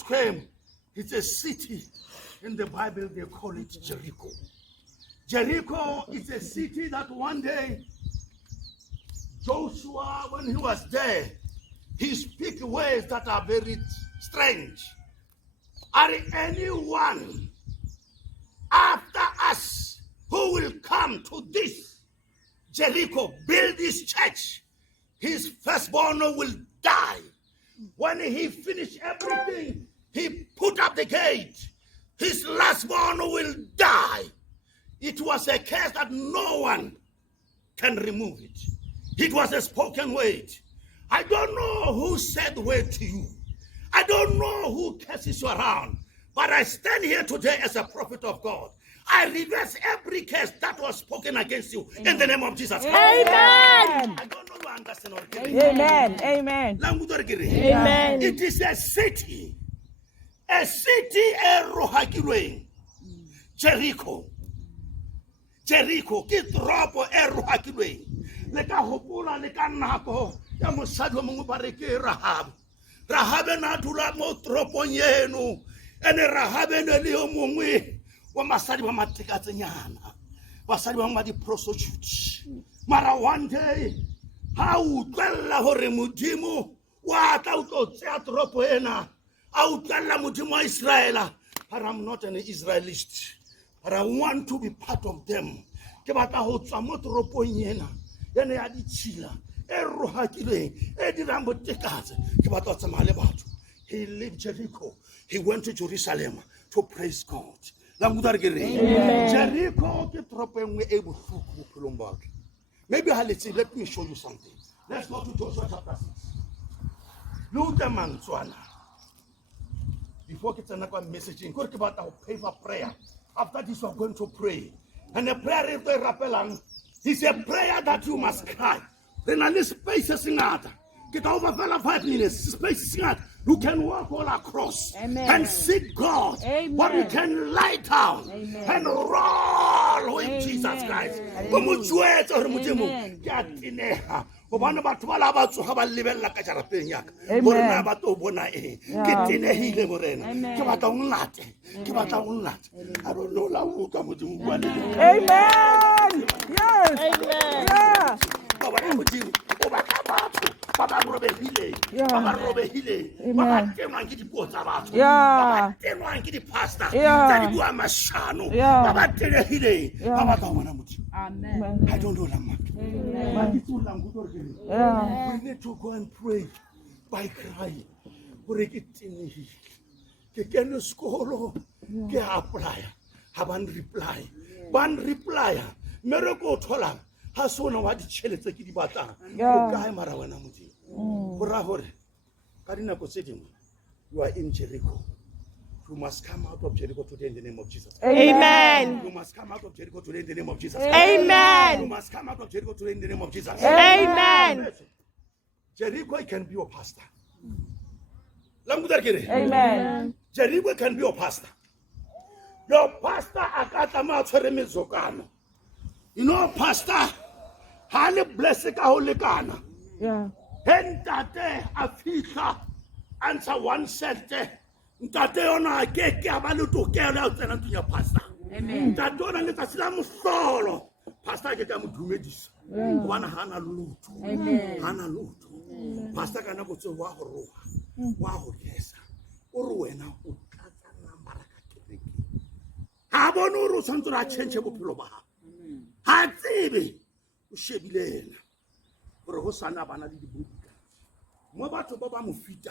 came, it's a city. In the Bible, they call it Jericho. Jericho is a city that one day, Joshua, when he was there, he speaks words that are very strange. Are anyone after us who will come to this Jericho, build this church, his firstborn will die. When he finished everything, he put up the gate. His lastborn will die. It was a curse that no one can remove it. It was a spoken word. I don't know who said the word to you. I don't know who curses you around. But I stand here today as a prophet of God. I reverse every curse that was spoken against you in the name of Jesus Christ. Amen. I don't know you understand. Amen. Amen. Amen. It is a city e rohakilweng. Jericho. Jericho ke toropo e rohakilweng. Le ka hopola le ka nako ya mosadi wa mongwe ba re ke Rahab. Rahab na dula mo toropong eno. Ene Rahab ne le yo mongwe wa masadi ba matekatsenyana. Basadi ba ma di prostitutes. Mara one day ha utlwella hore modimo wa tla o tlo tsaya toropo ena. A utlwella modimo wa Israela. But I'm not an Israelist. But I want to be part of them. Ke batla ho tswa mo toropong ena. Ene ya ditshila e rohakileng e dirang botekatse. Ke batla ho tsamaya le batho. He left Jericho. He went to Jerusalem to praise God. Jericho ke toropo engwe e bohloko bophelong ba ka. Maybe let me show you something. Let's go to Joshua chapter 6. Look at Mantswana. Before we start messaging, go to pay for prayer. After this, we are going to pray. And the prayer is a prayer that you must cry. Then at least space is not. Get over 5 minutes. Space is not. You can walk all across. Amen. And seek God. Amen. But you can lie down. Amen. And roll with Amen. Jesus Christ. Amen. Bobana batho ba la ba tsoga ba lebella ka jarateng yaka Amen. gore na ba to bona eng ke Yeah. tenehile morena Amen. ke batla o nlate ke batla o nlate I don't know la o ka modimo bua le Amen. Yes. Amen. Yeah. ba ba modimo o ba ka batho ba ba robehile Yeah. ba ba robehile ba ba tenwang ke dipuo tsa batho Yeah. ba ba tenwang ke dipastor Yeah. tsa di bua mashano Yeah. ba ba tenehile Yeah. ba batla ho bona modimo Amen. I don't know la maka Yeah. we need to go and pray by crying. Gore ke tenehile ke kene sekolo ke apply ha ban reply mere ko thola ha sona wa ditšhelete ke di batlang o kae mara wena modimo go ra hore ka dinako tse dingwe you are in Jericho. You must come out of Jericho today in the name of Jesus. Amen. You must come out of Jericho today in the name of Jesus. Amen. You must come out of Jericho today in the name of Jesus. Amen. Jericho can be your pastor. Amen. Jericho can be your pastor. Your pastor akatama tshwere mezokano. You know, pastor, hale bless ka ho lekana. Yeah. Hentate a fihla answer one set. Ntate yona ke ke aba le tokelo ya tsena ntnya pastor. Amen. Ntate yona le tsa mo solo. Pastor ke ka mo dumedisa. Bona hana lutho. Amen. Hana lutho. Pastor kana go tse wa go roga. Wa go lesa. O re wena o tlatsa nambara ka kereke. Ha bona o re santse ra change bophelo ba gago. Ha tsebe o shebilena. Gore go sana bana le dibuka. Mo batho ba ba mo fita.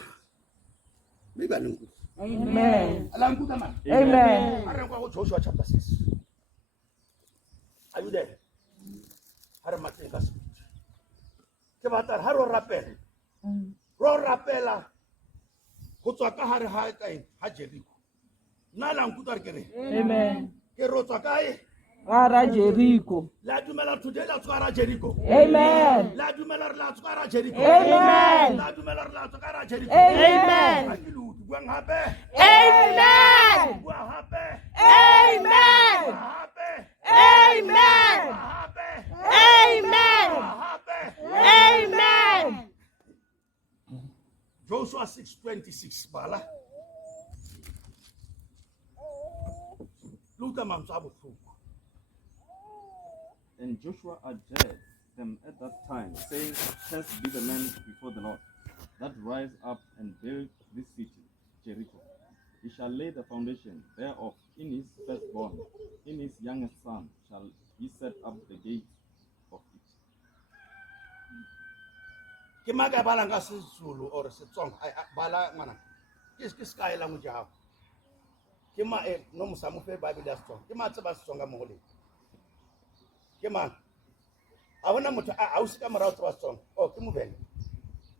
Maybe I'm good. Amen. Amen. Amen. I go Joshua chapter 6. Are you there? Hare mateka spirit. Ke batla ha ro rapela. Ro rapela. Go tswa ka hare ha kae ha Jericho. Nna la nkutlwa re kere. Amen. Ke ro tswa kae? Ara Jericho. La dumela today la tswa ra Jericho. Amen. La dumela re la tswa ra Jericho. Amen. La dumela re la tswa ra Jericho. Amen. Ha ke lu buang hape. Amen. Buang hape. Amen. Buang hape. Amen. Buang hape. Amen. Buang hape. Amen. Joshua 6:26 bala. utlwa mantswe a botlhoko. And Joshua adjured them at that time, saying, Cursed be the man before the Lord, that rise up and build this city, Jericho. He shall lay the foundation thereof in his firstborn, in his youngest son shall he set up the gate of it. Ke maga bala nga seZulu or seTsonga bala ngwana. Ke sky language ya. Ke ma no mosamo fe Bible ya seTsonga. Ke ma tseba seTsonga mo le. Ke ma a bona motho a o se ka morao tseba seTsonga. Oh ke Movember.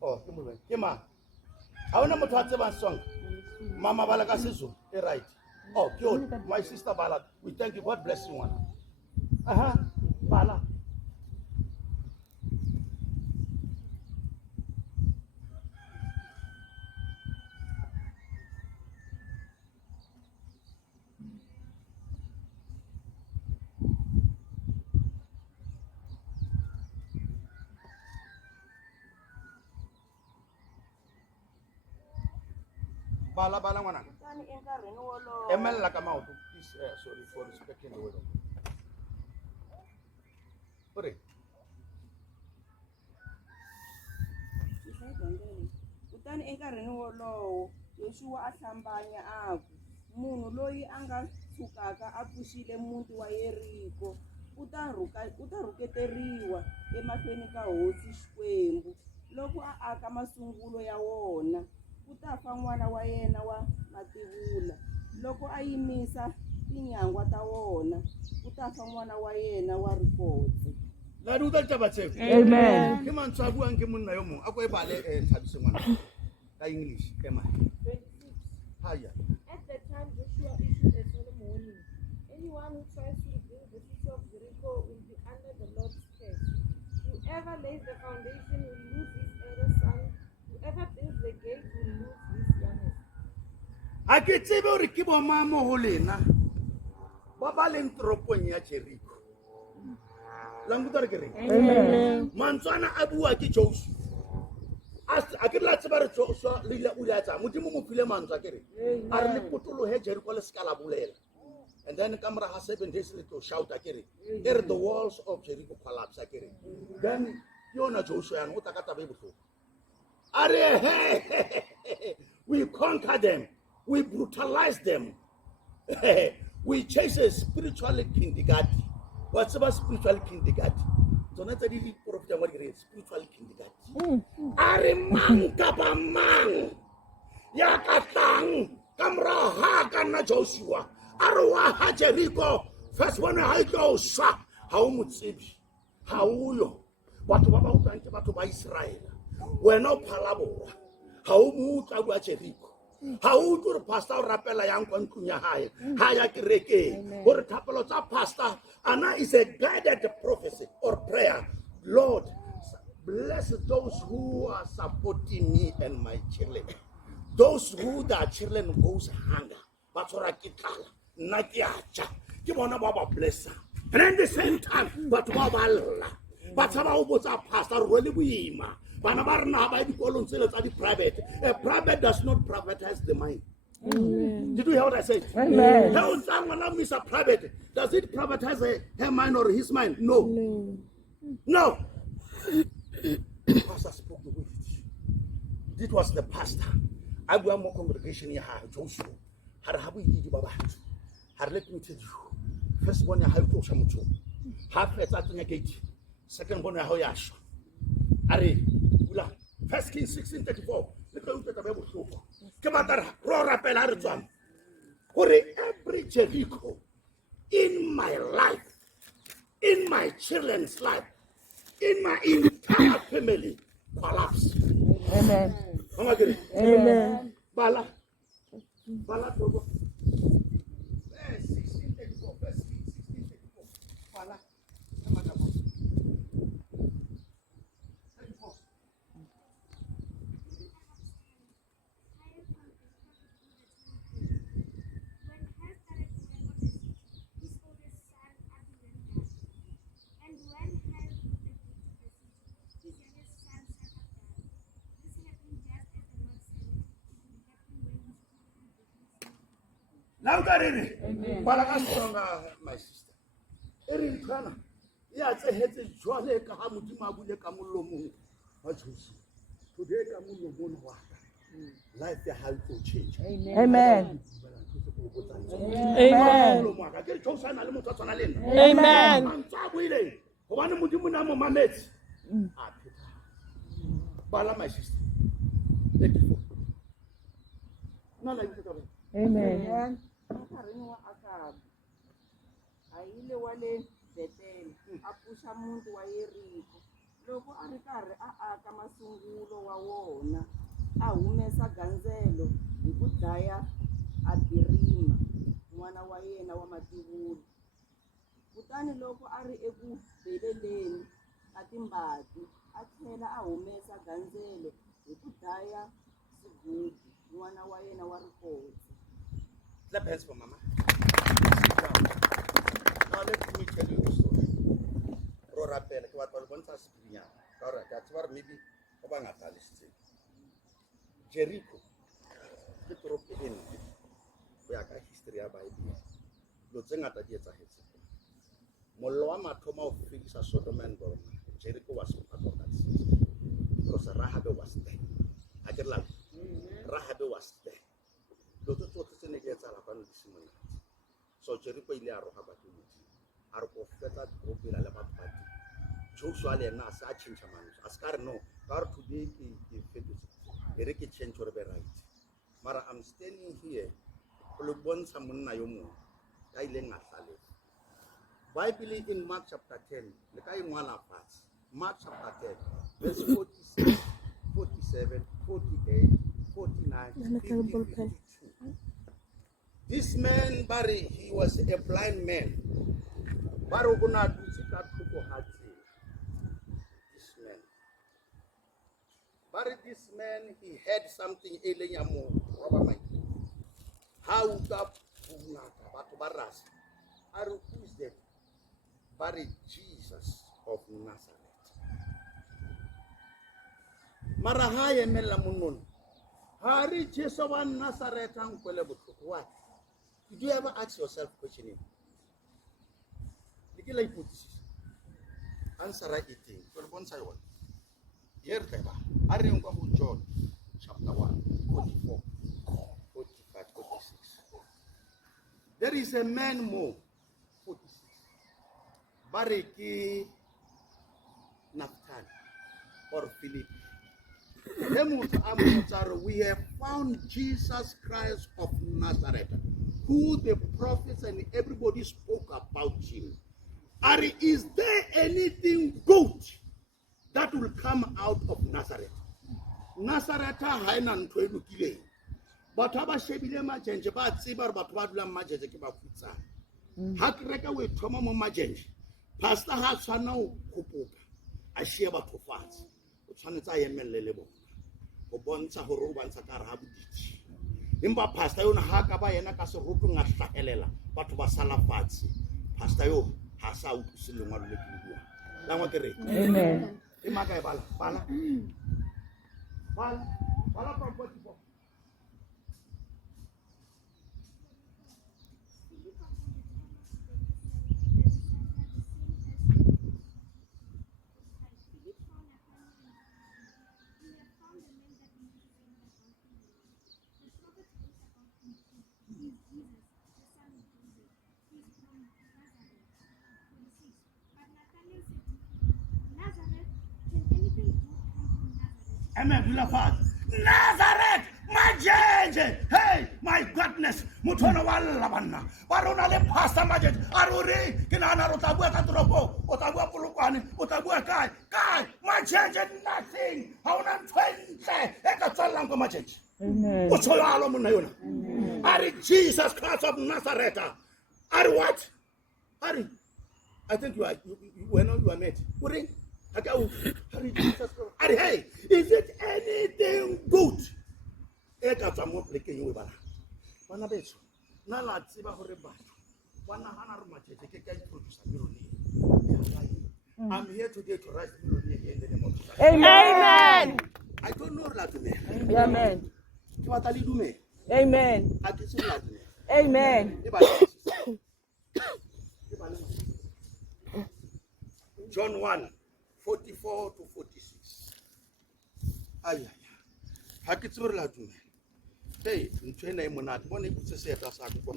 Oh ke Movember. Ke ma a bona motho a tseba seTsonga. Mama bala ka seZulu right. Oh good, my sister bala. We thank you. God bless you one. Bala. Bala ngwana. Emela ka maoto. Please sorry for respecting the word of God. Pray. Kutani enkarhini wolowo Yoshua a hlambanya a ku munhu loyi a nga tshukaka a pfuxile muti wa Yeriko u ta rhuketeriwa emahlweni ka hosi Xikwembu. Loko a aka masungulo ya wona ku ta fa n'wana wa yena wa mativula. Loko a yimisa tinyangwa ta wona ku ta fa n'wana wa yena wa rikotse. La ruta taba tse. Amen. Ke mantswe a buang ke monna yo mongwe a ko e bale Thabise ngwana ka English ema. 26. Haya. At that time, Joshua issued a solemn warning. Anyone who tries to rebuild the city of Jericho will be under the Lord's curse. Whoever lays the foundation will lose his eldest son. Whoever builds the gate will lose his youngest. A ke tsebe hore ke bo mamo ho lena. Ba ba leng toropong ya Jericho. Languta re ke reng. Amen. Mantswana a bua ke Joshua. A ke la tseba re Joshua le ile o ya tsa modimo mo phile mantswa ke re. A re le potolohe Jericho le ska la bolela. And then kamera ha 7 days le to shout akere. Ere the walls of Jericho collapse akere. Then yona Joshua yana o ta ka taba e bohloko. Are we conquer them. We brutalize them. We chase a spiritual kindergarten. What's about spiritual kindergarten? So not really profit what it is, spiritual kindergarten. Are mang kapa mang. Ya katang kamra ha kana Joshua. Are ha Jericho. First one I go sa. How mutsebi. How yo. Batho ba ba utlwang ke batho ba Israel. Wena o phalabora. Ha o mutla bua Jericho. Ha o tlo re pastor o rapela yang kwa ntlong ya hae. Ha ya kerekeng. Gore thapelo tsa pastor ana is a guided prophecy or prayer. Lord, bless those who are supporting me and my children. Those who their children goes hunger. Batsora kitala. Na kiacha. Ke bona ba ba bless. And at the same time, but ba ba lla. Batsaba o botsa pastor really boima. Bana ba rena ba dikolong tsele tsa di private. A private does not privatize the mind. Did you hear what I said? Amen. How someone Mr. Private, does it privatize her mind or his mind? No. No. The pastor spoke the word. It was the pastor. I go more congregation here. Joshua. Let me tell you. First one, I have to show you. Half a certain gate. Second one, I have Yash. Are First Kings 16:34. Look at the Bible show. Come on, roar up and for every Jericho in my life, in my children's life, in my entire family collapse. Amen. Amen. Amen. Bala. Togo. Verse 16:34. Verse 16:34. Bala. Now karere. Bala ka songa my sister. Eri ntwana. Ya tsehetse jwale ka ha modimo a bule ka molomong wa Jesu. Today ka molomong wa ka. Life ya how to change. Amen. Amen. Amen. Hobane modimo na mo mametse. Bala my sister. Thank you. Nana you talk. Amen. Enkarhini wa Akabu a yile wa le Bethel a pfuxa muti wa Yeriko. Loko a ri karhi a aka masungulo wa wona a humesa gandzelo hi ku dlaya Abirima n'wana wa yena wa mativula. Kutani loko a ri eku beleleni ka timbuti a tlhela a humesa gandzelo hi ku dlaya Sigudi n'wana wa yena wa rikotsi. Clap hands for mama. Now let me tell you the story. Rora pele ke batho ba bontsha sepinya. Alright, that's what maybe o ba ngata list. Jericho. Ke toropo e ntle. Go ya ka history ya Bible. Lo tse ngata di etsahetse. Mollo wa mathomo o fedisa Sodom and Gomorrah. Jericho was part of that city because Rahab was there. Akerla. Rahab was there. So Jericho ile a roga batho motse a re go fetsa tropela le batho ba teng. Joshua le ena a se a change manus a se ka re no ka re today ke fetotse e re ke change gore be right mara I'm standing here go le bontsha monna yo mongwe ka ile ngatlale Bible in Mark chapter 10 le ka ingwala fatshe Mark chapter 10 verse 46 47 48 49 50, 52. This man, Barry, he was a blind man. This man. Barry, this man, he had something alien. How up? Who is that? Barry, Jesus of Nazareth. Marahaya melamunon. Hari Jesus of Nazareth and Why? Did you ever ask yourself questioning? Answer eating. Here, are you going to John chapter 1, 44, 45, 46. There is a man more, 46. Bariki Naphtali or Philip. We have found Jesus Christ of Nazareth, who the prophets and everybody spoke about him. And is there anything good that will come out of Nazareth? Nazareth haina ntwe lukile. But aba shebile majenje ba tsiba ba twadula majenje ke ba futsa. Ha kreka we thoma mo majenje. Pastor ha tshwana o kopoka. A sheba batho fatshe. O tshwanetse a emelele bona. Go bontsha gore o bantsha ka ra boditsi. Empa pastor yona ha ka ba yena ka seroto nga hlahelela batho ba sala fatshe. Pastor yo ha sa utlwise lengwalo le ke bua. La ngwa ke re. Amen. E maka e bala. Bala from 44. Amen. Nazareth, my judge. Hey, my goodness. Mutono wala bana. Barona le pastor my judge. Aruri kina na rotabua katropo. Otabua pulukani. Otabua kai. My judge nothing. Hauna twente. Eka tsalango my judge. Amen. Ochola alo munayona. Ari Jesus Christ of Nazareth. Ari what? Ari. I think you are met. Uri. Hey, is it anything good? Eka tsamo pleke yo bana. Bana betso. Na la tsiba hore batho. Bana hana re matete ke ka introduce Melody. I'm here today to rise Melody in the name of Jesus. Amen. I don't know la dume. Amen. Ke batla le dume. Amen. A ke se la dume. Amen. John 1, 44 to 46. Aïe, ha ke tsebe re la dumela. Hey, ntho ena e monate. Bona e butse seeta sa ko.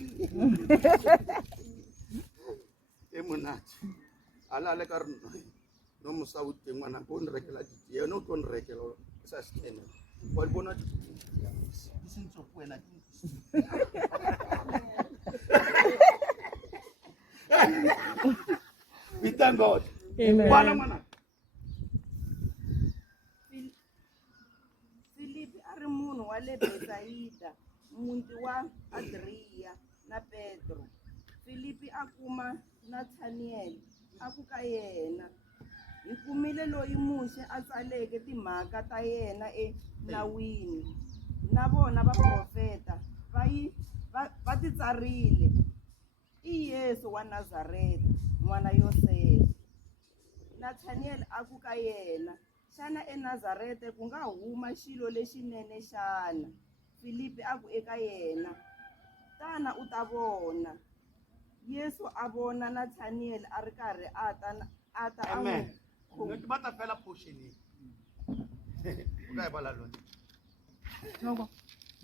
E monate. Ala le ka re no mosa o teng ngwana go nrekela ditee. Yena o tlo nrekela ke sa se tsena. Wa bona di sentse go wena ke we thank God. Amen. Bana mana. Filipi a ri munhu wa le Betsaida, muti wa Adriya na Petro. Filipi a kuma Nathaniel a ku ka yena, hi kumile loyi Muxe a tsaleke timhaka ta yena enawini, na vona vaprofeta va ti tsarile. I Yesu wa Nazareta, n'wana Yosefe. Nathaniel a ku ka yena, xana eNazarete ku nga huma xilo lexinene xana? Filipi a ku eka yena, tana u ta vona. Yesu a vona Nathaniel a ri karhi a ta a Amen. n'wi Ke batla fela portion e. O ka e bala lona. Joko,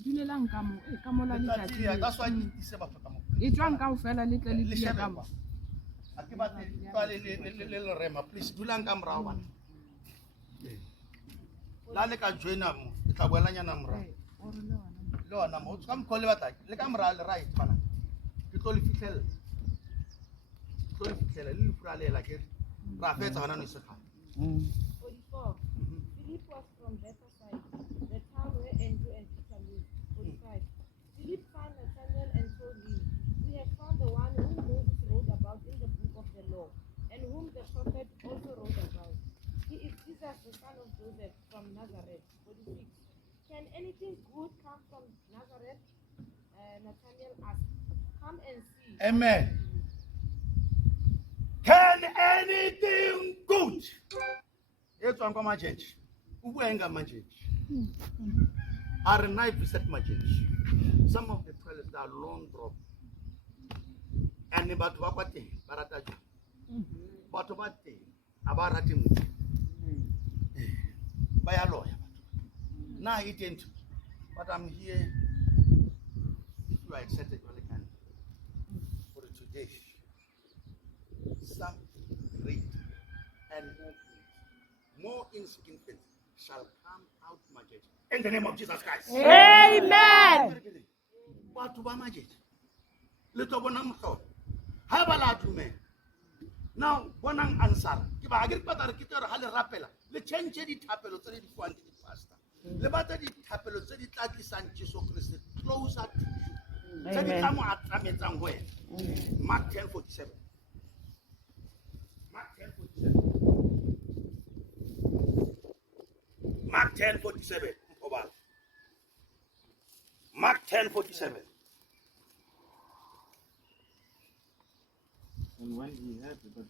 dumelang ka mo, ka mola letsatsi. That's why ke se batho ka mo. E tswang kaofela le tle le Le tlile shebe ka kwa. mo. A ke batle tswale le rema please dulang ka morao bana. La le ka joina mo, ke tla boela nyana morao. O re le wena. Le ona mo, ka mkhole batla. Le ka morao le right bana. Ke tlo le fitlhela. Le furalela ke ra fetsa hana no se kha. 44. Philip was from Bethsaida, the town where Andrew and Peter lived. 45. Philip found Nathanael and told him, "We have found the one whom Moses wrote about in the book of the law, and whom the prophet also wrote about. He is Jesus, the son of Joseph, from Nazareth." 46. Can anything good come from Nazareth? Nathanael asked. "Come and see." Amen. Can anything good? Etswang kwa majeji. O buenga majeji. Are night visit majeji. Some of the toilets are long drop. And batho ba kwa teng ba rata jo. Batho ba teng a ba rate motho. Ba ya loya batho. Na it ain't. But I'm here. If you are excited, you can. For today. Some great and more insignificant shall come out majeji. In the name of Jesus Christ. Amen. Batho ba majeji. Le to bona mkhao. Ha ba la tume. Now bonang answer. Ke ba ga re patare ke tero ha le rapela. Le change di thapelo tse di fuang ke di pastor. Le batla di thapelo tse di tla tlisang Jesu Christ closer to you. Tse di tla mo atlametsang ho wena. Mark 10:47. Mark 10:47. Mark 10:47. And when he heard that